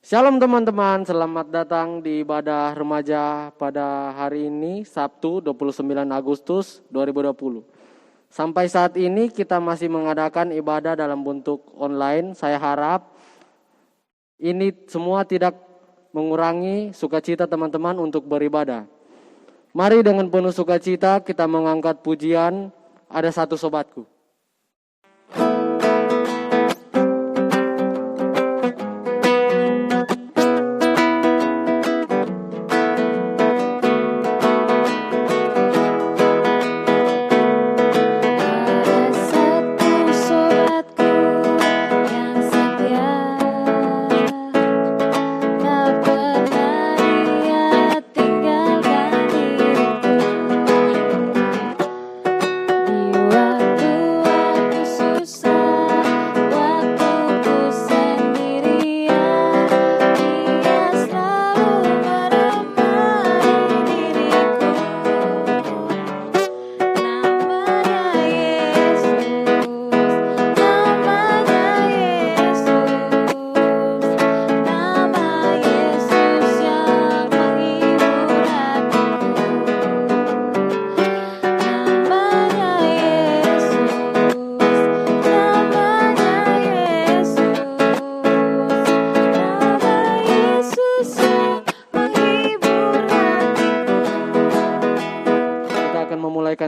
Shalom teman-teman, selamat datang di ibadah remaja pada hari ini, Sabtu 29 Agustus 2020. Sampai saat ini kita masih mengadakan ibadah dalam bentuk online. Saya harap ini semua tidak mengurangi sukacita teman-teman untuk beribadah. Mari dengan penuh sukacita kita mengangkat pujian, ada satu sobatku.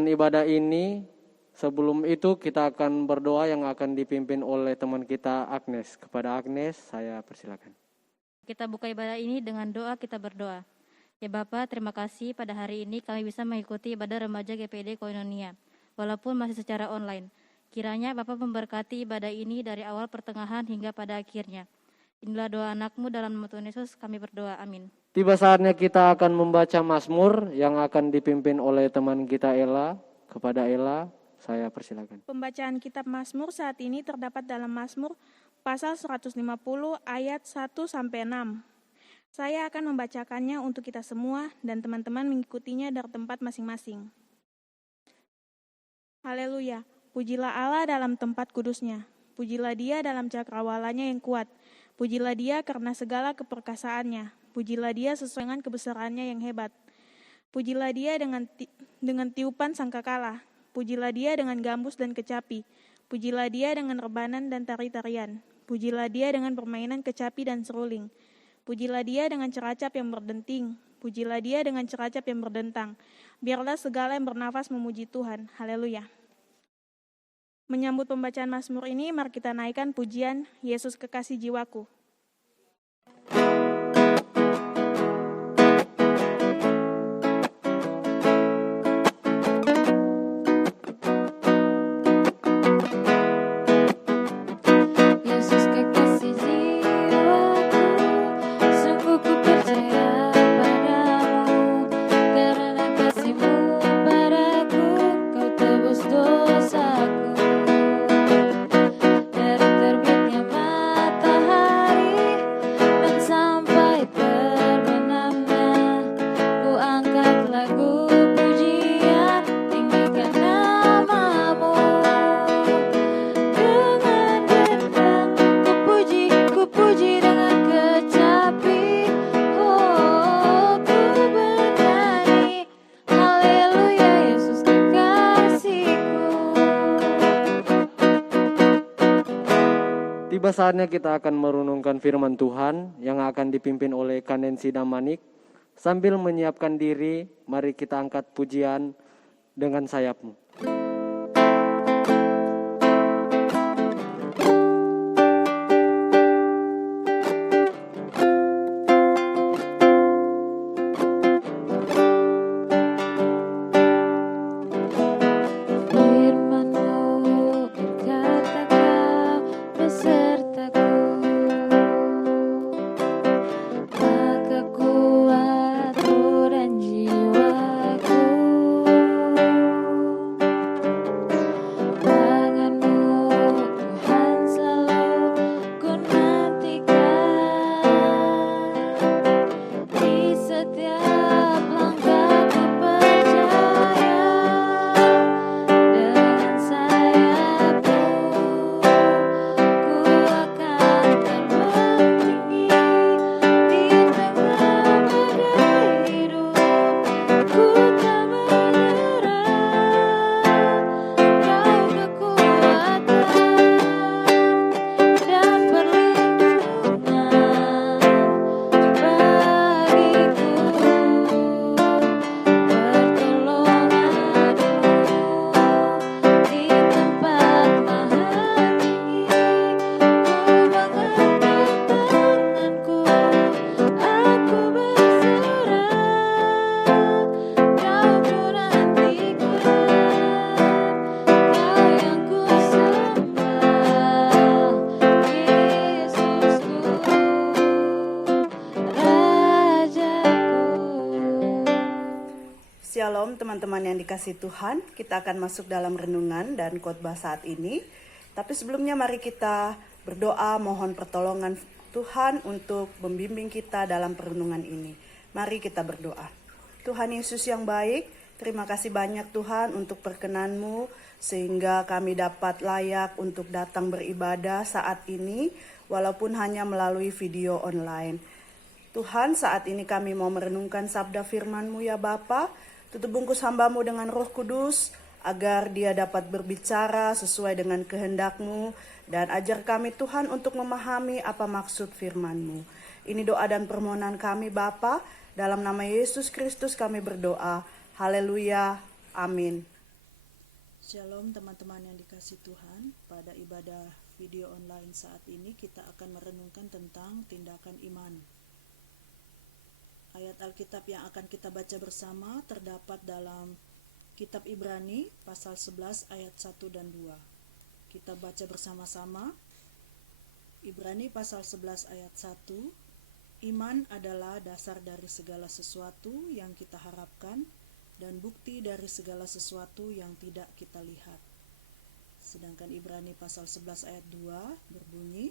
Ibadah ini, sebelum itu kita akan berdoa yang akan dipimpin oleh teman kita Agnes. Kepada Agnes, saya persilakan. Kita buka ibadah ini dengan doa, kita berdoa. Ya Bapa, terima kasih pada hari ini kami bisa mengikuti ibadah remaja GPD Koinonia, walaupun masih secara online. Kiranya Bapa memberkati ibadah ini dari awal pertengahan hingga pada akhirnya. Inilah doa anakmu dalam nama Tuhan Yesus kami berdoa, amin. Tiba saatnya kita akan membaca Mazmur yang akan dipimpin oleh teman kita Ella. Kepada Ella, saya persilakan. Pembacaan kitab Mazmur saat ini terdapat dalam Mazmur pasal 150 ayat 1-6. Saya akan membacakannya untuk kita semua dan teman-teman mengikutinya dari tempat masing-masing. Haleluya, pujilah Allah dalam tempat kudusnya. Pujilah Dia dalam cakrawalanya yang kuat. Pujilah Dia karena segala keperkasaannya. Pujilah Dia sesuai dengan kebesarannya yang hebat. Pujilah Dia dengan tiupan sangkakala. Pujilah Dia dengan gambus dan kecapi. Pujilah Dia dengan rebanan dan tari-tarian. Pujilah Dia dengan permainan kecapi dan seruling. Pujilah Dia dengan ceracap yang berdenting. Pujilah Dia dengan ceracap yang berdentang. Biarlah segala yang bernafas memuji Tuhan. Haleluya. Menyambut pembacaan Mazmur ini, mari kita naikkan pujian Yesus Kekasih Jiwaku. Tiba saatnya kita akan merenungkan firman Tuhan yang akan dipimpin oleh Kanensi Damanik. Sambil menyiapkan diri, mari kita angkat pujian dengan sayapmu. dikasihi Tuhan, kita akan masuk dalam renungan dan khotbah saat ini. Tapi sebelumnya mari kita berdoa mohon pertolongan Tuhan untuk membimbing kita dalam perenungan ini. Mari kita berdoa. Tuhan Yesus yang baik, terima kasih banyak Tuhan untuk perkenan-Mu sehingga kami dapat layak untuk datang beribadah saat ini walaupun hanya melalui video online. Tuhan, saat ini kami mau merenungkan sabda firman-Mu ya Bapa. Tutup bungkus hamba-Mu dengan Roh Kudus, agar Dia dapat berbicara sesuai dengan kehendak-Mu, dan ajar kami Tuhan untuk memahami apa maksud firman-Mu. Ini doa dan permohonan kami Bapa, dalam nama Yesus Kristus kami berdoa. Haleluya, amin. Shalom teman-teman yang dikasihi Tuhan. Pada ibadah video online saat ini kita akan merenungkan tentang tindakan iman. Ayat Alkitab yang akan kita baca bersama terdapat dalam Kitab Ibrani pasal 11 ayat 1 dan 2. Kita baca bersama-sama. Ibrani pasal 11 ayat 1. Iman adalah dasar dari segala sesuatu yang kita harapkan dan bukti dari segala sesuatu yang tidak kita lihat. Sedangkan Ibrani pasal 11 ayat 2 berbunyi,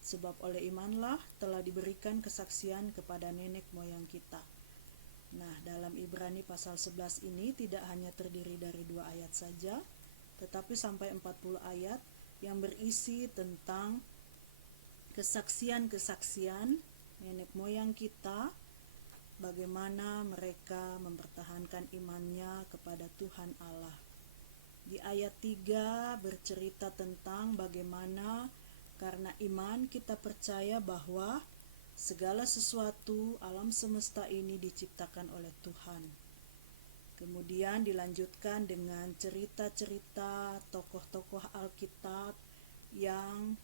sebab oleh imanlah telah diberikan kesaksian kepada nenek moyang kita. Nah, dalam Ibrani pasal 11 ini tidak hanya terdiri dari 2 ayat saja, tetapi sampai 40 ayat yang berisi tentang kesaksian-kesaksian nenek moyang kita, bagaimana mereka mempertahankan imannya kepada Tuhan Allah. Di ayat 3 bercerita tentang bagaimana karena iman kita percaya bahwa segala sesuatu alam semesta ini diciptakan oleh Tuhan. Kemudian dilanjutkan dengan cerita-cerita tokoh-tokoh Alkitab yang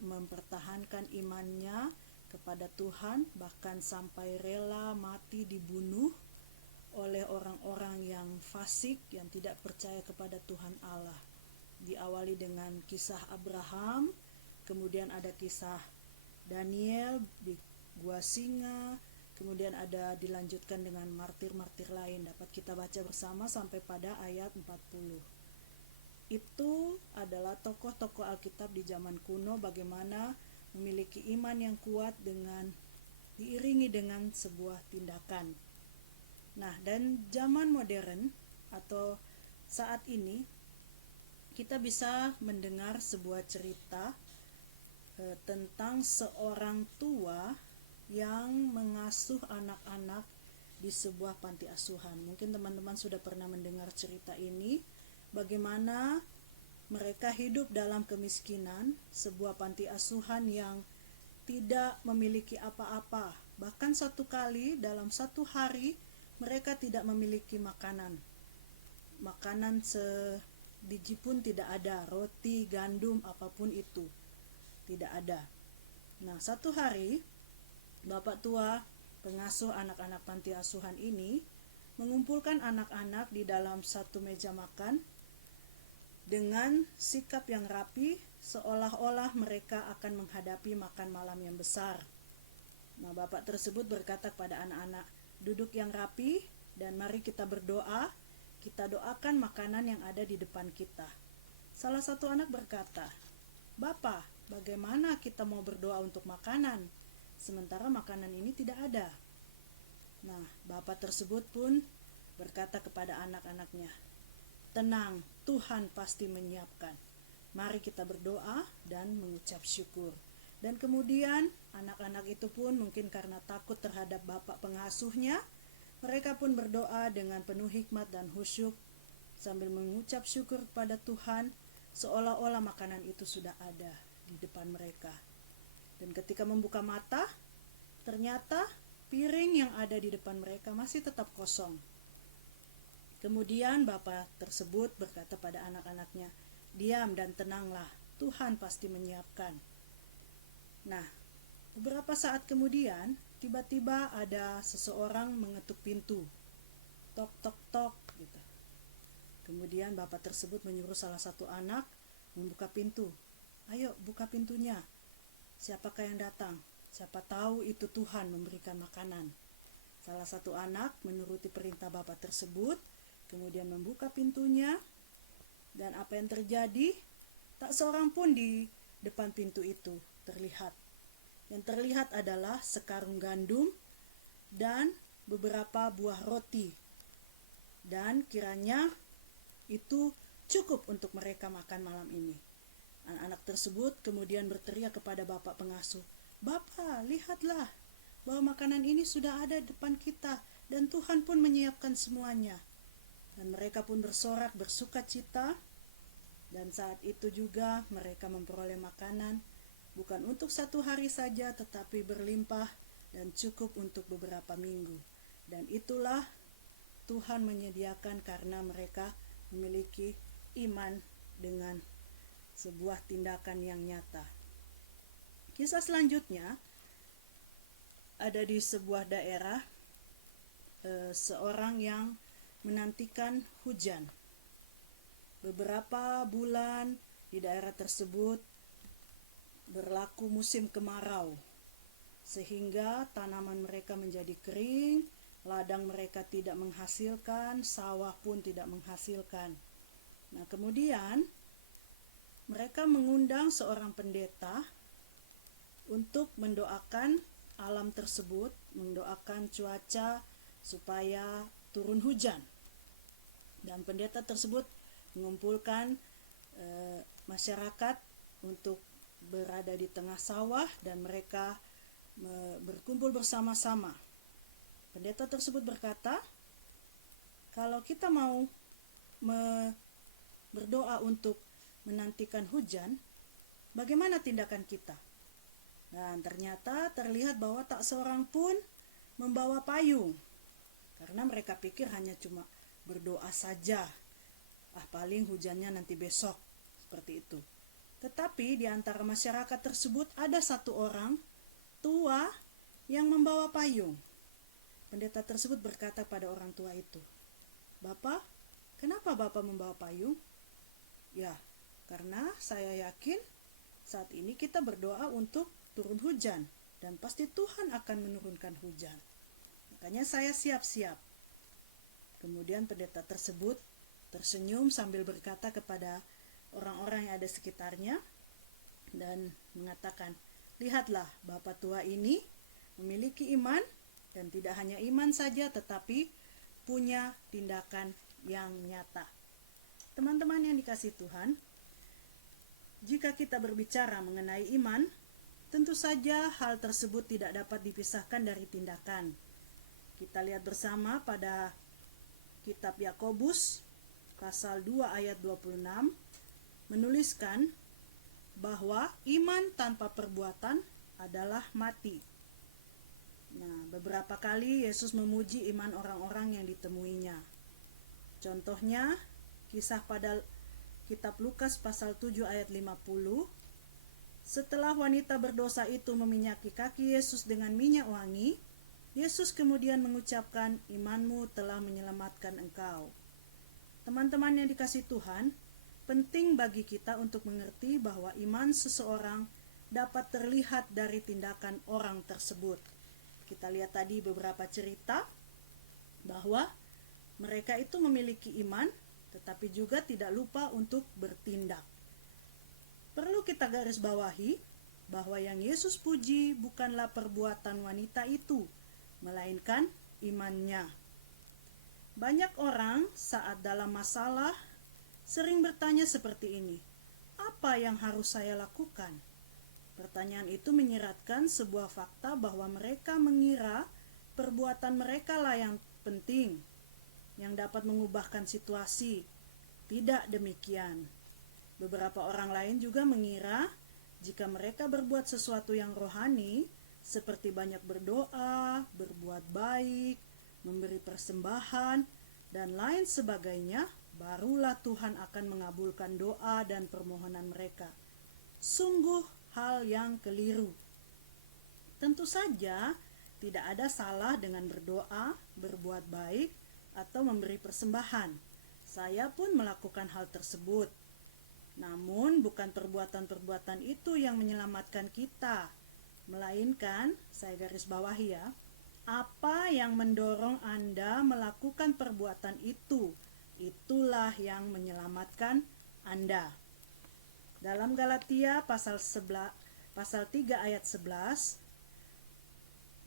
mempertahankan imannya kepada Tuhan, bahkan sampai rela mati dibunuh oleh orang-orang yang fasik, yang tidak percaya kepada Tuhan Allah. Diawali dengan kisah Abraham, kemudian ada kisah Daniel di gua singa, kemudian ada dilanjutkan dengan martir-martir lain. Dapat kita baca bersama sampai pada ayat 40. Itu adalah tokoh-tokoh Alkitab di zaman kuno, bagaimana memiliki iman yang kuat dengan diiringi dengan sebuah tindakan. Nah, dan zaman modern atau saat ini kita bisa mendengar sebuah cerita tentang seorang tua yang mengasuh anak-anak di sebuah panti asuhan. Mungkin teman-teman sudah pernah mendengar cerita ini, bagaimana mereka hidup dalam kemiskinan, sebuah panti asuhan yang tidak memiliki apa-apa. Bahkan satu kali dalam satu hari mereka tidak memiliki makanan. Makanan sebiji pun tidak ada, roti, gandum, apapun itu. Tidak ada. Nah, satu hari bapak tua pengasuh anak-anak panti asuhan ini mengumpulkan anak-anak di dalam satu meja makan dengan sikap yang rapi, seolah-olah mereka akan menghadapi makan malam yang besar. Nah, bapak tersebut berkata kepada anak-anak, duduk yang rapi dan mari kita berdoa, kita doakan makanan yang ada di depan kita. Salah satu anak berkata, Bapak, bagaimana kita mau berdoa untuk makanan, sementara makanan ini tidak ada? Nah, bapak tersebut pun berkata kepada anak-anaknya, tenang, Tuhan pasti menyiapkan. Mari kita berdoa dan mengucap syukur. Dan kemudian anak-anak itu pun mungkin karena takut terhadap bapak pengasuhnya, mereka pun berdoa dengan penuh hikmat dan khusyuk sambil mengucap syukur kepada Tuhan, seolah-olah makanan itu sudah ada di depan mereka. Dan ketika membuka mata, ternyata piring yang ada di depan mereka masih tetap kosong. Kemudian bapak tersebut berkata pada anak-anaknya, diam dan tenanglah, Tuhan pasti menyiapkan. Nah, beberapa saat kemudian, tiba-tiba ada seseorang mengetuk pintu. Tok, tok, tok, gitu. Kemudian bapak tersebut menyuruh salah satu anak membuka pintu. Ayo, buka pintunya. Siapakah yang datang? Siapa tahu itu Tuhan memberikan makanan. Salah satu anak menuruti perintah bapak tersebut kemudian membuka pintunya, dan apa yang terjadi? Tak seorang pun di depan pintu itu terlihat. Yang terlihat adalah sekarung gandum dan beberapa buah roti. Dan kiranya itu cukup untuk mereka makan malam ini. Anak-anak tersebut kemudian berteriak kepada bapak pengasuh, "Bapak, lihatlah bahwa makanan ini sudah ada di depan kita dan Tuhan pun menyiapkan semuanya." Dan mereka pun bersorak bersuka cita, dan saat itu juga mereka memperoleh makanan bukan untuk 1 hari saja, tetapi berlimpah dan cukup untuk beberapa minggu. Dan itulah Tuhan menyediakan karena mereka memiliki iman dengan sebuah tindakan yang nyata. Kisah selanjutnya ada di sebuah daerah, seorang yang menantikan hujan. Beberapa bulan di daerah tersebut berlaku musim kemarau, sehingga tanaman mereka menjadi kering, ladang mereka tidak menghasilkan, sawah pun tidak menghasilkan. Nah, kemudian mereka mengundang seorang pendeta untuk mendoakan alam tersebut, mendoakan cuaca supaya turun hujan. Dan pendeta tersebut mengumpulkan masyarakat untuk berada di tengah sawah dan mereka berkumpul bersama-sama. Pendeta tersebut berkata, kalau kita mau berdoa untuk menantikan hujan, bagaimana tindakan kita? Dan ternyata terlihat bahwa tak seorang pun membawa payung, karena mereka pikir hanya cuma berdoa saja. Paling hujannya nanti besok, seperti itu. Tetapi di antara masyarakat tersebut ada satu orang tua yang membawa payung. Pendeta tersebut berkata pada orang tua itu, "Bapak, kenapa Bapak membawa payung?" "Ya, karena saya yakin saat ini kita berdoa untuk turun hujan dan pasti Tuhan akan menurunkan hujan. Makanya saya siap-siap." Kemudian pendeta tersebut tersenyum sambil berkata kepada orang-orang yang ada sekitarnya dan mengatakan, "Lihatlah, Bapak tua ini memiliki iman, dan tidak hanya iman saja tetapi punya tindakan yang nyata." Teman-teman yang dikasihi Tuhan, jika kita berbicara mengenai iman, tentu saja hal tersebut tidak dapat dipisahkan dari tindakan. Kita lihat bersama pada kitab Yakobus pasal 2 ayat 26 menuliskan bahwa iman tanpa perbuatan adalah mati. Nah, beberapa kali Yesus memuji iman orang-orang yang ditemuinya. Contohnya, kisah pada kitab Lukas pasal 7 ayat 50. Setelah wanita berdosa itu meminyaki kaki Yesus dengan minyak wangi, Yesus kemudian mengucapkan, "Imanmu telah menyelamatkan engkau." Teman-teman yang dikasihi Tuhan, penting bagi kita untuk mengerti bahwa iman seseorang dapat terlihat dari tindakan orang tersebut. Kita lihat tadi beberapa cerita bahwa mereka itu memiliki iman, tetapi juga tidak lupa untuk bertindak. Perlu kita garis bawahi bahwa yang Yesus puji bukanlah perbuatan wanita itu, melainkan imannya. Banyak orang saat dalam masalah sering bertanya seperti ini, "Apa yang harus saya lakukan?" Pertanyaan itu menyiratkan sebuah fakta bahwa mereka mengira perbuatan mereka lah yang penting, yang dapat mengubahkan situasi. Tidak demikian. Beberapa orang lain juga mengira jika mereka berbuat sesuatu yang rohani, seperti banyak berdoa, berbuat baik, memberi persembahan, dan lain sebagainya, barulah Tuhan akan mengabulkan doa dan permohonan mereka. Sungguh hal yang keliru. Tentu saja tidak ada salah dengan berdoa, berbuat baik, atau memberi persembahan. Saya pun melakukan hal tersebut. Namun bukan perbuatan-perbuatan itu yang menyelamatkan kita, melainkan, saya garis bawahi ya, apa yang mendorong Anda melakukan perbuatan itu itulah yang menyelamatkan Anda. Dalam Galatia pasal 3 ayat 11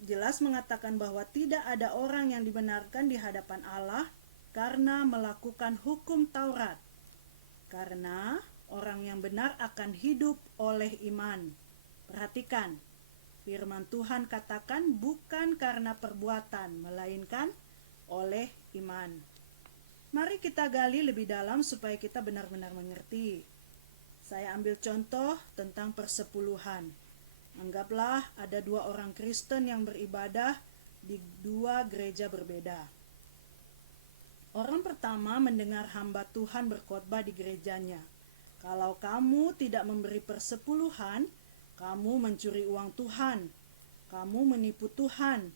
jelas mengatakan bahwa tidak ada orang yang dibenarkan di hadapan Allah karena melakukan hukum Taurat. Karena orang yang benar akan hidup oleh iman. Perhatikan, firman Tuhan katakan bukan karena perbuatan, melainkan oleh iman. Mari kita gali lebih dalam supaya kita benar-benar mengerti. Saya ambil contoh tentang persepuluhan. Anggaplah ada 2 orang Kristen yang beribadah di 2 gereja berbeda. Orang pertama mendengar hamba Tuhan berkhotbah di gerejanya. Kalau kamu tidak memberi persepuluhan, kamu mencuri uang Tuhan, kamu menipu Tuhan.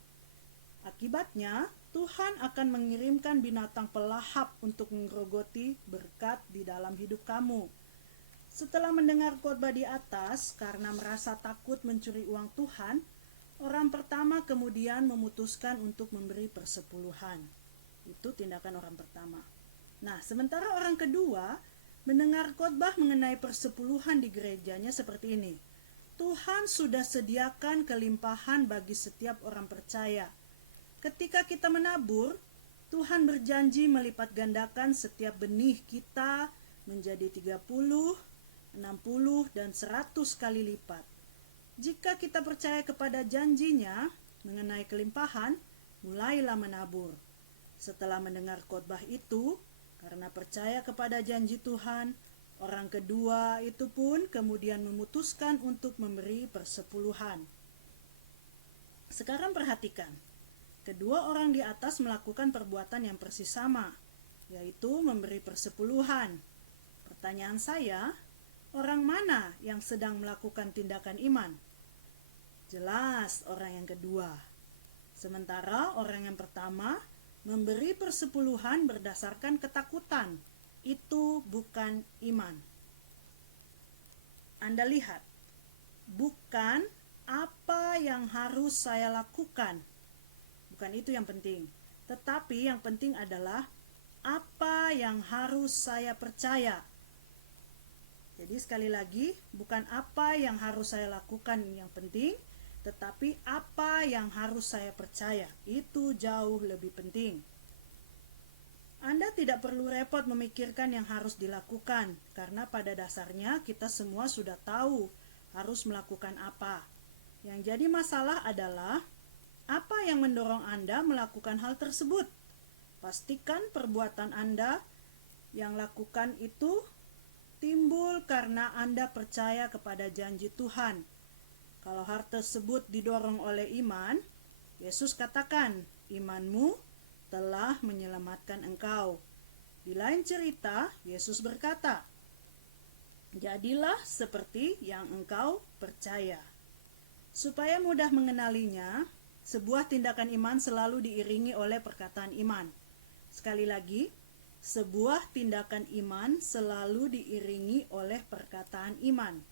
Akibatnya, Tuhan akan mengirimkan binatang pelahap untuk menggerogoti berkat di dalam hidup kamu. Setelah mendengar khotbah di atas, karena merasa takut mencuri uang Tuhan, orang pertama kemudian memutuskan untuk memberi persepuluhan. Itu tindakan orang pertama. Nah, sementara orang kedua mendengar khotbah mengenai persepuluhan di gerejanya seperti ini. Tuhan sudah sediakan kelimpahan bagi setiap orang percaya. Ketika kita menabur, Tuhan berjanji melipat gandakan setiap benih kita menjadi 30, 60, dan 100 kali lipat. Jika kita percaya kepada janjinya mengenai kelimpahan, mulailah menabur. Setelah mendengar khotbah itu, karena percaya kepada janji Tuhan, orang kedua itu pun kemudian memutuskan untuk memberi persepuluhan. Sekarang perhatikan, kedua orang di atas melakukan perbuatan yang persis sama, yaitu memberi persepuluhan. Pertanyaan saya, orang mana yang sedang melakukan tindakan iman? Jelas orang yang kedua. Sementara orang yang pertama memberi persepuluhan berdasarkan ketakutan. Itu bukan iman. Anda lihat, bukan apa yang harus saya lakukan. Bukan itu yang penting. Tetapi yang penting adalah apa yang harus saya percaya. Jadi sekali lagi, bukan apa yang harus saya lakukan yang penting, tetapi apa yang harus saya percaya. Itu jauh lebih penting. Anda tidak perlu repot memikirkan yang harus dilakukan, karena pada dasarnya kita semua sudah tahu harus melakukan apa. Yang jadi masalah adalah apa yang mendorong Anda melakukan hal tersebut. Pastikan perbuatan Anda yang lakukan itu timbul karena Anda percaya kepada janji Tuhan. Kalau hal tersebut didorong oleh iman, Yesus katakan, imanmu telah menyelamatkan engkau. Di lain cerita, Yesus berkata, jadilah seperti yang engkau percaya. Supaya mudah mengenalinya, sebuah tindakan iman selalu diiringi oleh perkataan iman. Sekali lagi, sebuah tindakan iman selalu diiringi oleh perkataan iman.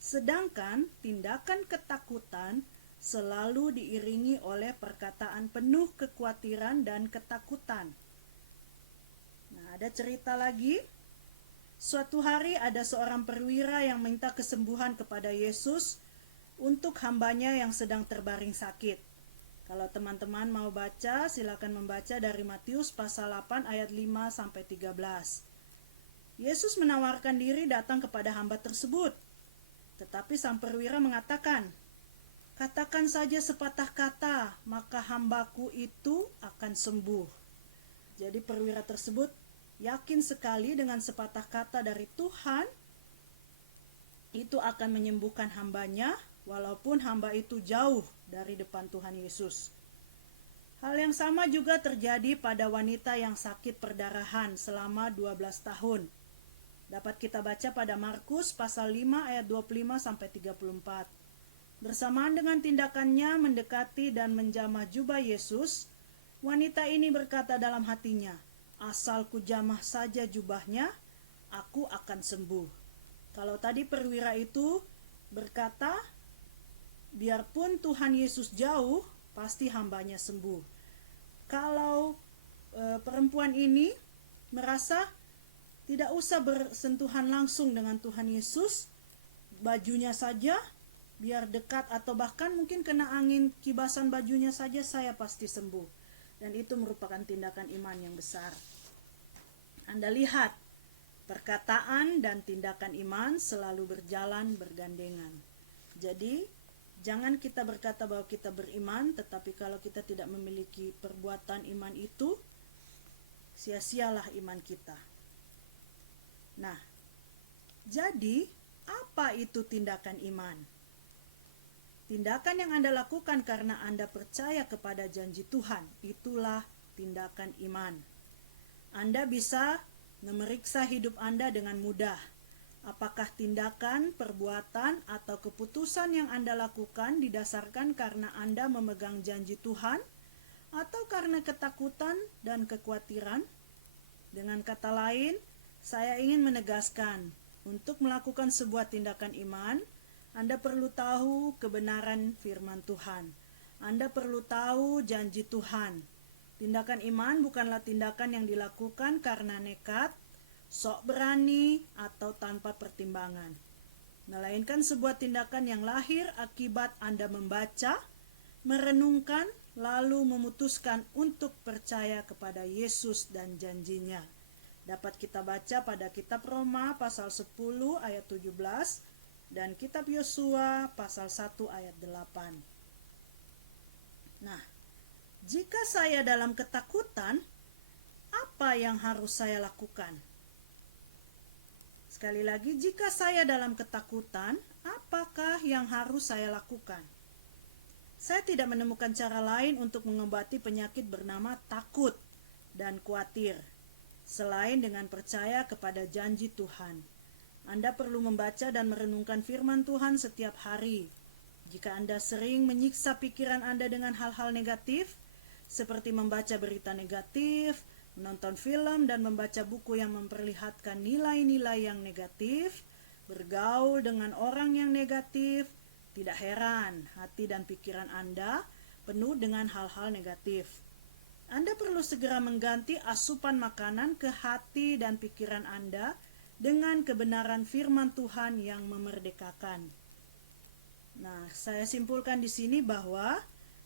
Sedangkan tindakan ketakutan selalu diiringi oleh perkataan penuh kekhawatiran dan ketakutan. Nah, ada cerita lagi. Suatu hari ada seorang perwira yang minta kesembuhan kepada Yesus untuk hambanya yang sedang terbaring sakit. Kalau teman-teman mau baca, silakan membaca dari Matius pasal 8 ayat 5-13. Yesus menawarkan diri datang kepada hamba tersebut. Tetapi sang perwira mengatakan, katakan saja sepatah kata, maka hambaku itu akan sembuh. Jadi perwira tersebut yakin sekali dengan sepatah kata dari Tuhan, itu akan menyembuhkan hambanya, walaupun hamba itu jauh dari depan Tuhan Yesus. Hal yang sama juga terjadi pada wanita yang sakit perdarahan selama 12 tahun. Dapat kita baca pada Markus pasal 5 ayat 25-34. Bersamaan dengan tindakannya mendekati dan menjamah jubah Yesus, wanita ini berkata dalam hatinya, asal ku jamah saja jubahnya, aku akan sembuh. Kalau tadi perwira itu berkata, biarpun Tuhan Yesus jauh, pasti hambanya sembuh. Kalau perempuan ini merasa tidak usah bersentuhan langsung dengan Tuhan Yesus, bajunya saja biar dekat, atau bahkan mungkin kena angin kibasan bajunya saja saya pasti sembuh. Dan itu merupakan tindakan iman yang besar. Anda lihat, perkataan dan tindakan iman selalu berjalan bergandengan. Jadi, jangan kita berkata bahwa kita beriman, tetapi kalau kita tidak memiliki perbuatan iman itu, sia-sialah iman kita. Nah, jadi apa itu tindakan iman? Tindakan yang Anda lakukan karena Anda percaya kepada janji Tuhan, itulah tindakan iman. Anda bisa memeriksa hidup Anda dengan mudah. Apakah tindakan, perbuatan, atau keputusan yang Anda lakukan didasarkan karena Anda memegang janji Tuhan, atau karena ketakutan dan kekhawatiran? Dengan kata lain, saya ingin menegaskan, untuk melakukan sebuah tindakan iman, Anda perlu tahu kebenaran firman Tuhan. Anda perlu tahu janji Tuhan. Tindakan iman bukanlah tindakan yang dilakukan karena nekat, sok berani, atau tanpa pertimbangan. Melainkan sebuah tindakan yang lahir akibat Anda membaca, merenungkan, lalu memutuskan untuk percaya kepada Yesus dan janjinya. Dapat kita baca pada kitab Roma pasal 10 ayat 17 dan kitab Yosua pasal 1 ayat 8. Nah, jika saya dalam ketakutan, apa yang harus saya lakukan? Sekali lagi, jika saya dalam ketakutan, apakah yang harus saya lakukan? Saya tidak menemukan cara lain untuk mengobati penyakit bernama takut dan khawatir, selain dengan percaya kepada janji Tuhan. Anda perlu membaca dan merenungkan firman Tuhan setiap hari. Jika Anda sering menyiksa pikiran Anda dengan hal-hal negatif, seperti membaca berita negatif, menonton film, dan membaca buku yang memperlihatkan nilai-nilai yang negatif, bergaul dengan orang yang negatif, tidak heran hati dan pikiran Anda penuh dengan hal-hal negatif. Anda perlu segera mengganti asupan makanan ke hati dan pikiran Anda dengan kebenaran firman Tuhan yang memerdekakan. Nah, saya simpulkan di sini bahwa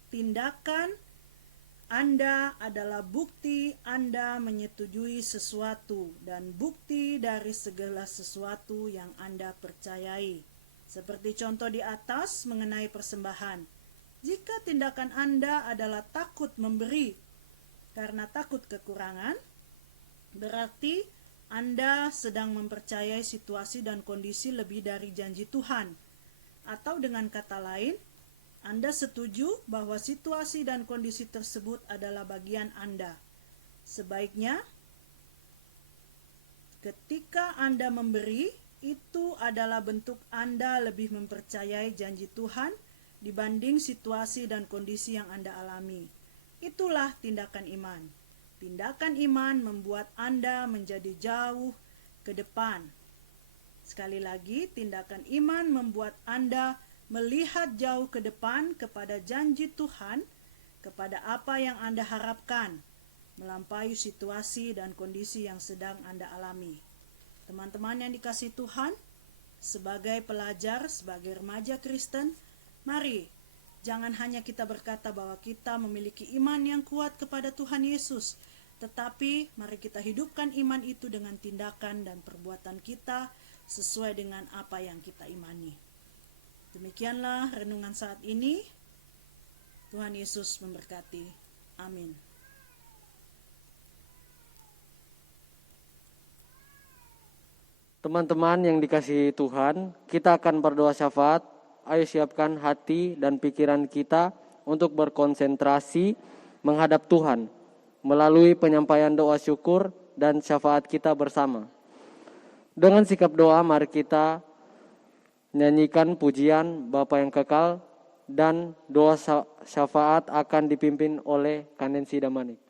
tindakan Anda adalah bukti Anda menyetujui sesuatu dan bukti dari segala sesuatu yang Anda percayai. Seperti contoh di atas mengenai persembahan. Jika tindakan Anda adalah takut memberi karena takut kekurangan, berarti Anda sedang mempercayai situasi dan kondisi lebih dari janji Tuhan. Atau dengan kata lain, Anda setuju bahwa situasi dan kondisi tersebut adalah bagian Anda. Sebaiknya, ketika Anda memberi, itu adalah bentuk Anda lebih mempercayai janji Tuhan dibanding situasi dan kondisi yang Anda alami. Itulah tindakan iman. Tindakan iman membuat Anda menjadi jauh ke depan. Sekali lagi, tindakan iman membuat Anda melihat jauh ke depan kepada janji Tuhan, kepada apa yang Anda harapkan, melampaui situasi dan kondisi yang sedang Anda alami. Teman-teman yang dikasihi Tuhan, sebagai pelajar, sebagai remaja Kristen, mari jangan hanya kita berkata bahwa kita memiliki iman yang kuat kepada Tuhan Yesus, tetapi mari kita hidupkan iman itu dengan tindakan dan perbuatan kita sesuai dengan apa yang kita imani. Demikianlah renungan saat ini. Tuhan Yesus memberkati. Amin. Teman-teman yang dikasihi Tuhan, kita akan berdoa syafaat. Ayo siapkan hati dan pikiran kita untuk berkonsentrasi menghadap Tuhan melalui penyampaian doa syukur dan syafaat kita bersama. Dengan sikap doa, mari kita nyanyikan pujian Bapa yang kekal, dan doa syafaat akan dipimpin oleh Kanensi Damanik.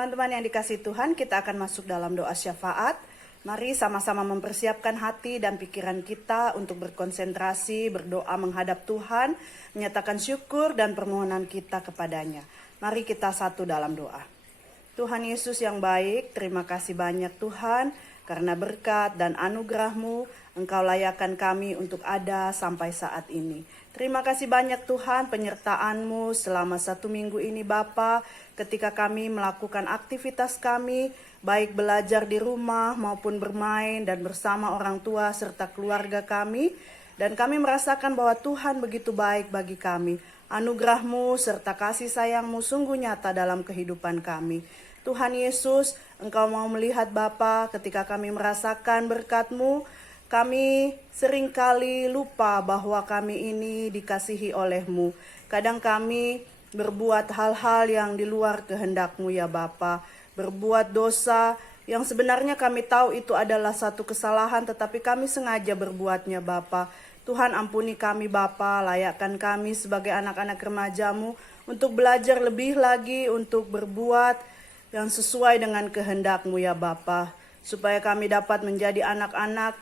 Teman-teman yang dikasihi Tuhan, kita akan masuk dalam doa syafaat. Mari sama-sama mempersiapkan hati dan pikiran kita untuk berkonsentrasi, berdoa menghadap Tuhan, menyatakan syukur dan permohonan kita kepadanya. Mari kita satu dalam doa. Tuhan Yesus yang baik, terima kasih banyak Tuhan, karena berkat dan anugerah-Mu, Engkau layakkan kami untuk ada sampai saat ini. Terima kasih banyak Tuhan penyertaan-Mu selama 1 minggu ini Bapa, ketika kami melakukan aktivitas kami, baik belajar di rumah maupun bermain dan bersama orang tua serta keluarga kami. Dan kami merasakan bahwa Tuhan begitu baik bagi kami. Anugerah-Mu serta kasih sayang-Mu sungguh nyata dalam kehidupan kami. Tuhan Yesus, Engkau mau melihat Bapa ketika kami merasakan berkat-Mu, kami seringkali lupa bahwa kami ini dikasihi oleh-Mu. Kadang kami berbuat hal-hal yang di luar kehendak-Mu ya Bapa, berbuat dosa yang sebenarnya kami tahu itu adalah satu kesalahan, tetapi kami sengaja berbuatnya Bapa. Tuhan ampuni kami Bapa, layakkan kami sebagai anak-anak remaja-Mu untuk belajar lebih lagi untuk berbuat yang sesuai dengan kehendak-Mu ya Bapa, supaya kami dapat menjadi anak-anak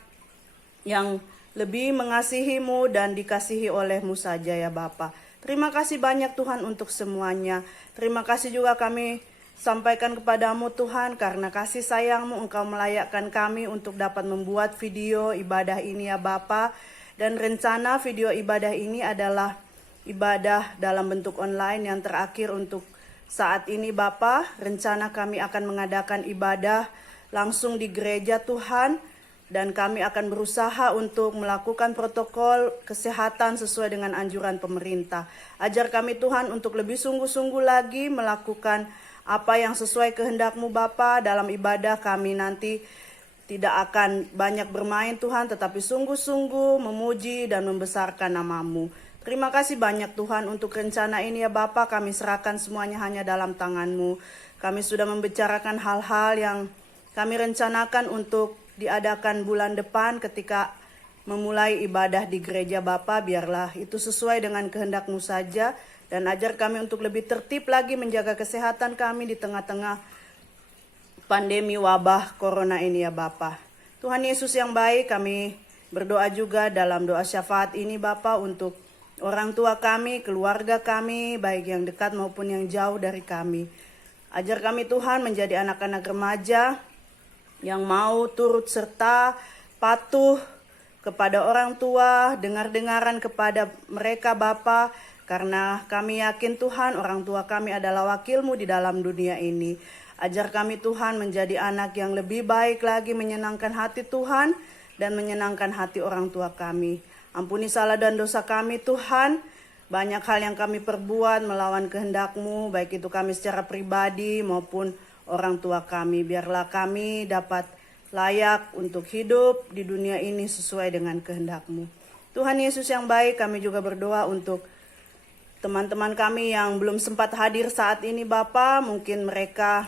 yang lebih mengasihi-Mu dan dikasihi oleh-Mu saja ya Bapa. Terima kasih banyak Tuhan untuk semuanya. Terima kasih juga kami sampaikan kepadamu Tuhan, karena kasih sayang-Mu Engkau melayakkan kami untuk dapat membuat video ibadah ini ya Bapa. Dan rencana video ibadah ini adalah ibadah dalam bentuk online yang terakhir untuk saat ini Bapa. Rencana kami akan mengadakan ibadah langsung di gereja Tuhan, dan kami akan berusaha untuk melakukan protokol kesehatan sesuai dengan anjuran pemerintah. Ajar kami Tuhan untuk lebih sungguh-sungguh lagi melakukan apa yang sesuai kehendak-Mu Bapa. Dalam ibadah kami nanti tidak akan banyak bermain Tuhan, tetapi sungguh-sungguh memuji dan membesarkan nama-Mu. Terima kasih banyak Tuhan untuk rencana ini ya Bapa, kami serahkan semuanya hanya dalam tangan-Mu. Kami sudah membicarakan hal-hal yang kami rencanakan untuk diadakan bulan depan ketika memulai ibadah di gereja Bapa. Biarlah itu sesuai dengan kehendak-Mu saja, dan ajar kami untuk lebih tertib lagi menjaga kesehatan kami di tengah-tengah pandemi wabah corona ini ya Bapa. Tuhan Yesus yang baik, kami berdoa juga dalam doa syafaat ini Bapa untuk orang tua kami, keluarga kami, baik yang dekat maupun yang jauh dari kami. Ajar kami Tuhan menjadi anak-anak remaja yang mau turut serta patuh kepada orang tua, dengar-dengaran kepada mereka Bapa, karena kami yakin Tuhan orang tua kami adalah wakil-Mu di dalam dunia ini. Ajar kami Tuhan menjadi anak yang lebih baik lagi, menyenangkan hati Tuhan dan menyenangkan hati orang tua kami. Ampuni salah dan dosa kami Tuhan, banyak hal yang kami perbuat melawan kehendak-Mu, baik itu kami secara pribadi maupun orang tua kami. Biarlah kami dapat layak untuk hidup di dunia ini sesuai dengan kehendak-Mu. Tuhan Yesus yang baik, kami juga berdoa untuk teman-teman kami yang belum sempat hadir saat ini Bapa, mungkin mereka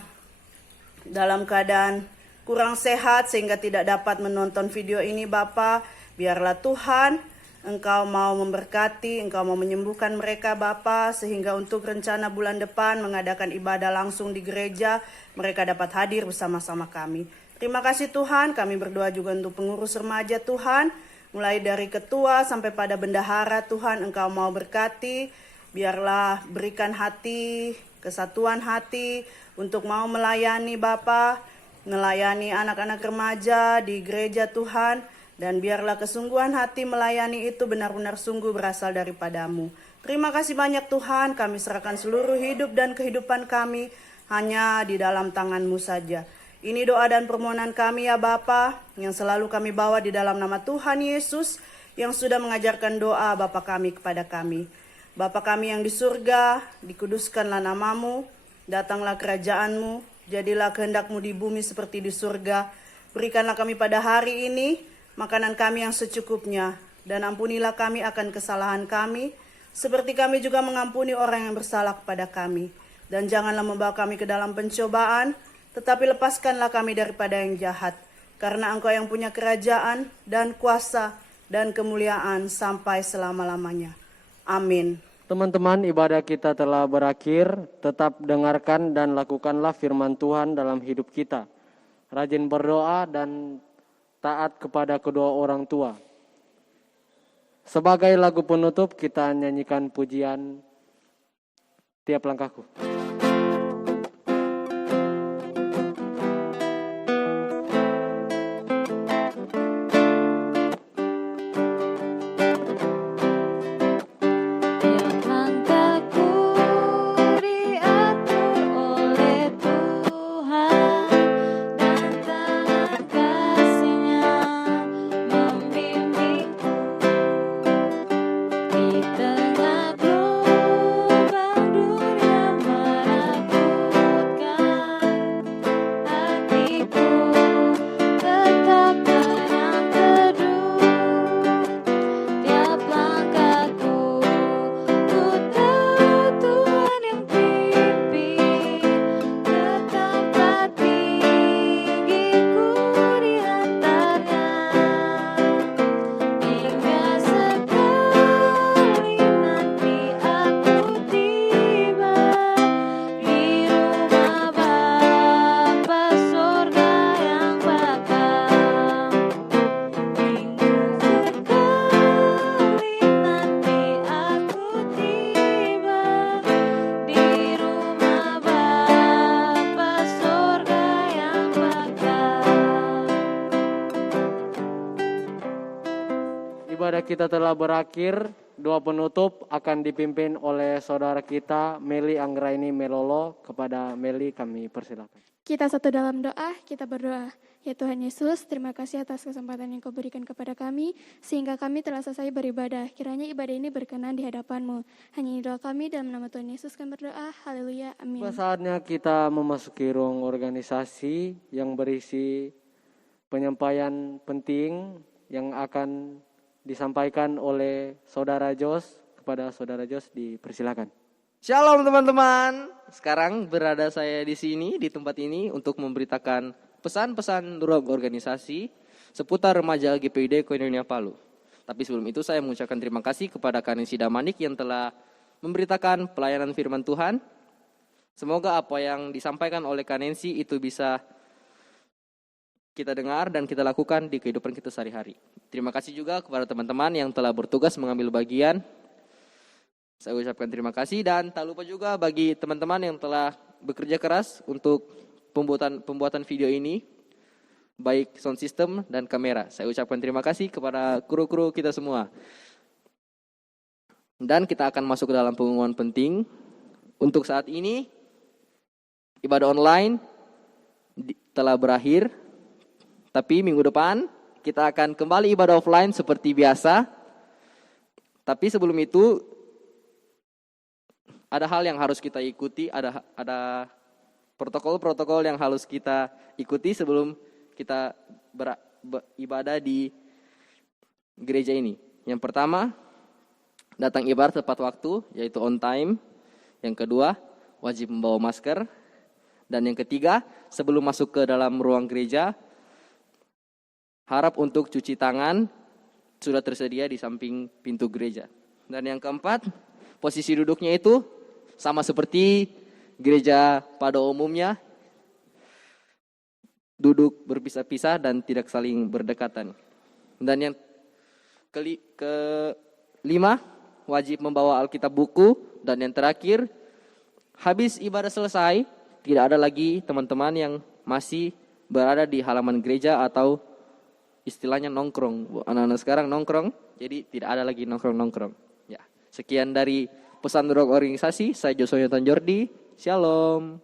dalam keadaan kurang sehat sehingga tidak dapat menonton video ini Bapa. Biarlah Tuhan Engkau mau memberkati, Engkau mau menyembuhkan mereka Bapa, sehingga untuk rencana bulan depan mengadakan ibadah langsung di gereja, mereka dapat hadir bersama-sama kami. Terima kasih Tuhan, kami berdoa juga untuk pengurus remaja Tuhan, mulai dari ketua sampai pada bendahara Tuhan, Engkau mau berkati, biarlah berikan hati, kesatuan hati untuk mau melayani Bapa, melayani anak-anak remaja di gereja Tuhan. Dan biarlah kesungguhan hati melayani itu benar-benar sungguh berasal daripada-Mu. Terima kasih banyak Tuhan, kami serahkan seluruh hidup dan kehidupan kami hanya di dalam tangan-Mu saja. Ini doa dan permohonan kami ya Bapa, yang selalu kami bawa di dalam nama Tuhan Yesus, yang sudah mengajarkan doa Bapa kami kepada kami. Bapa kami yang di surga, dikuduskanlah nama-Mu, datanglah kerajaan-Mu, jadilah kehendak-Mu di bumi seperti di surga. Berikanlah kami pada hari ini makanan kami yang secukupnya, dan ampunilah kami akan kesalahan kami, seperti kami juga mengampuni orang yang bersalah kepada kami. Dan janganlah membawa kami ke dalam pencobaan, tetapi lepaskanlah kami daripada yang jahat. Karena Engkau yang punya kerajaan dan kuasa dan kemuliaan sampai selama-lamanya. Amin. Teman-teman, ibadah kita telah berakhir. Tetap dengarkan dan lakukanlah firman Tuhan dalam hidup kita. Rajin berdoa dan taat kepada kedua orang tua. Sebagai lagu penutup, kita nyanyikan pujian Tiap Langkahku. Tiap langkahku diatur oleh Tuhan, dan tangan kasih-Nya membimbingku. Di tengah gelombang dunia menakutkan, hatiku tetap tenang teduh. Tiap langkahku ku tahu Tuhan yang pimpin, ke tempat tinggiku diantarnya, hingga sekali nanti aku tiba di rumah Bapa sorga yang bakal. Hingga sekali nanti aku tiba di rumah Bapa sorga yang bakal. Ibadah kita telah berakhir. Doa penutup akan dipimpin oleh saudara kita Meli Anggraini Melolo. Kepada Meli kami persilakan. Kita satu dalam doa, kita berdoa. Ya Tuhan Yesus, terima kasih atas kesempatan yang Kau berikan kepada kami, sehingga kami telah selesai beribadah. Kiranya ibadah ini berkenan di hadapan-Mu. Hanya ini doa kami, dalam nama Tuhan Yesus kami berdoa. Haleluya, amin. Saatnya kita memasuki ruang organisasi yang berisi penyampaian penting yang akan disampaikan oleh Saudara Jos. Kepada Saudara Jos dipersilakan. Shalom teman-teman. Sekarang berada saya di sini, di tempat ini untuk memberitakan pesan-pesan ruang organisasi seputar remaja GPID Koinonia Palu. Tapi sebelum itu saya mengucapkan terima kasih kepada Kanensi Damanik yang telah memberitakan pelayanan firman Tuhan. Semoga apa yang disampaikan oleh Kanensi itu bisa kita dengar dan kita lakukan di kehidupan kita sehari-hari. Terima kasih juga kepada teman-teman yang telah bertugas mengambil bagian. Saya ucapkan terima kasih dan tak lupa juga bagi teman-teman yang telah bekerja keras untuk pembuatan video ini, baik sound system dan kamera. Saya ucapkan terima kasih kepada kru-kru kita semua. Dan kita akan masuk ke dalam pengumuman penting. Untuk saat ini, ibadah online telah berakhir. Tapi minggu depan kita akan kembali ibadah offline seperti biasa. Tapi sebelum itu ada hal yang harus kita ikuti, ada protokol-protokol yang harus kita ikuti sebelum kita beribadah di gereja ini. Yang pertama, datang ibadah tepat waktu, yaitu on time. Yang kedua, wajib membawa masker. Dan yang ketiga, sebelum masuk ke dalam ruang gereja, harap untuk cuci tangan sudah tersedia di samping pintu gereja. Dan yang keempat, posisi duduknya itu sama seperti gereja pada umumnya, duduk berpisah-pisah dan tidak saling berdekatan. Dan yang kelima, wajib membawa Alkitab buku. Dan yang terakhir, habis ibadah selesai, tidak ada lagi teman-teman yang masih berada di halaman gereja atau istilahnya nongkrong. Anak-anak sekarang nongkrong, jadi tidak ada lagi nongkrong-nongkrong. Ya, sekian dari pesan ruang organisasi. Saya Joshua Yonatan Jordi. Shalom.